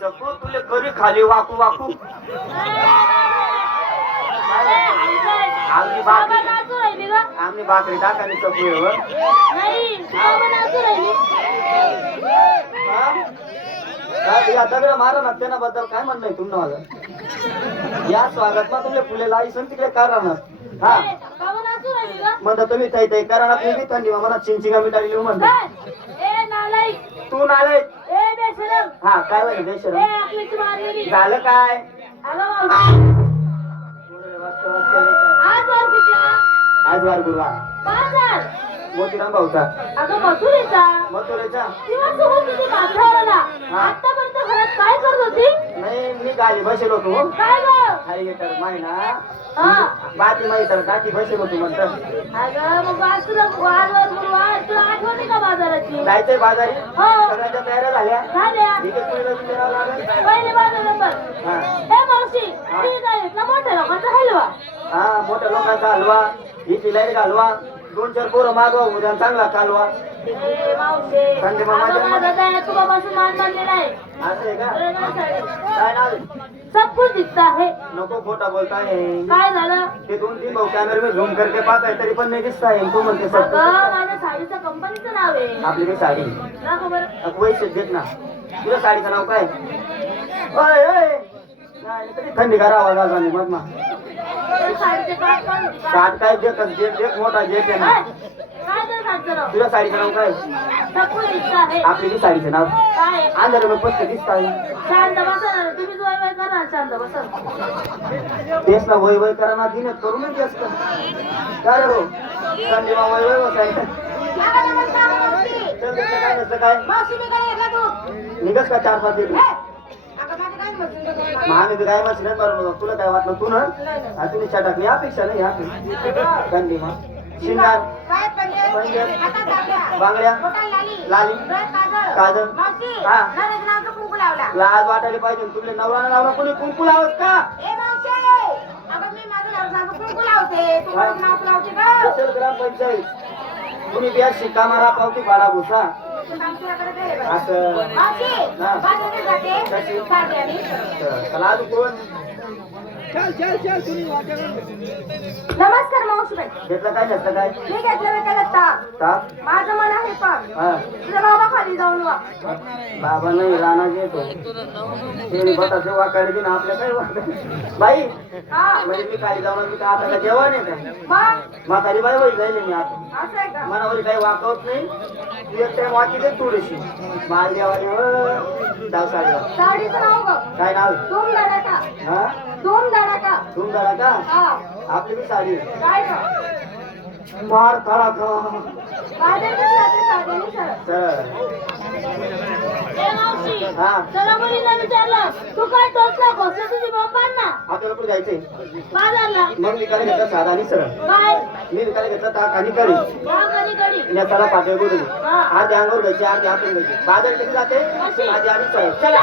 चपू तुले करी खाली वाकू वाकू आमची भाकरी आम्ही भाकरी टाकाने चपू आहे व. या दगड मारा ना त्यांना बद्दल काय म्हणणं तुम्हाला माझं या स्वागत ना तुमले फुले लाईसन तिकडे करा ना. हा म्हणता तुम्ही थै करा ना तुम्ही थंडी मला चिंचिंगा मिठाई लिहू म्हणता तू नालाय. हा काय होईल बेशरम झालं काय आज वार गुरुवार मोतीराम भाऊचा मथुरेचा आतापर्यंत घरात काय करत होती? नाही मी गाली बसेल होतो काय ग? खाली तर माहिना बाकी माहिती तर काठी बसेल होतो म्हणतात. अगं मग आज तुला वारवर गुरुवार तुला आठवणी का बाजाराची? जायचंय बाजारी सगळ्यांच्या तयाऱ्या झाल्या झाल्या तिथे पहिलं विचारावं लागेल. पहिले बाजार नंबर हे मावशी मी जायचं मोठ्या लोकांचा हलवा. हा मोठ्या लोकांचा हलवा ही तिलाही घालवा 2-4 पोरं मागवा उद्या चांगला कालवा. मावशी तुझ्यापासून मान मानलेला आहे असं आहे का काय नाव सब कुछ दिखता है. नको खोटा बोलताय. काय झालं? ते 2-3 भाऊ कॅमेरे में झूम करके पाहताय तरी पण नाही दिसताय. तू म्हणते सब माझ्या साडीचं कंपनीचं नाव आहे. आपली काही साडी ना खबर वैसे देत ना तुझ्या साडीचं नाव काय? ओय ओय नाही थंडी करावा लागला मग मा साडीचे काट काढ. काट काय देख मोठा देख आहे ना. काय तर साडीचं नाव? तुझ्या साडीचं नाव काय? सब कुछ दिखता है. आपली बी साडीचं नाव काय? अंधार मग पस्त दिसताय. शांत बसा ना तुम्ही जो वय करा शांत बसा. तेच ना वय वय करा ना दिने करूनच जास्त काय रे भाऊ थंडी मा वय वय बसायचं काय नसतं काय निघस का 4-5 दिवस महाग काय मस्त नाही बरोबर. तुला काय वाटलं तू ना तुम्ही छटाकली अपेक्षा नाही ह्या थंडी मग शिंगार बांगड्या लाली काजल हा लाज वाटायला पाहिजे. तुमले नवरा कोणी कुंकू लावत का? ग्रामपंचायत तुम्ही बिया शिक्का मारा पावती पाडा भुसा असं चला कोण नमस्कार मावशीबाई. घेतलं काय नसतं काय मी घेतलं विकायला ताक. माझं मन आहे पाक. तुझा बाबा खाली जाऊन वा. बाबा नाही राणा घेतो ते बटाचे वाकाडे दिन आपल्या काय वाकड बाई म्हणजे मी खाली जाऊन मी आता का जेवण आहे का म्हातारी बाई वय जाईल मी आता मनावर काही वाकवत नाही. तू एक टाइम वाकी दे थोडीशी माल जेवानी जाऊ साडीचं नाव बघ. काय नाव धूम धडाका. हा धूम धडाका. धूम धडा का आपली बी साडी काय मार थडा का माझ्या साड्याने सरळ हा चला मुलींना विचारलं तू काय टोचला घोसले तुझी बंबान ना आपल्याला कुठे जायचंय बाजारला. मग मी काय घेतलं साधा आणि सरळ काय मी काय घेतलं ताक आणि करी कधी कधी त्याला पातळ करू आधी अंगावर घ्यायची आधी आपण घ्यायची बाजार किती जाते आधी आणि सरळ चला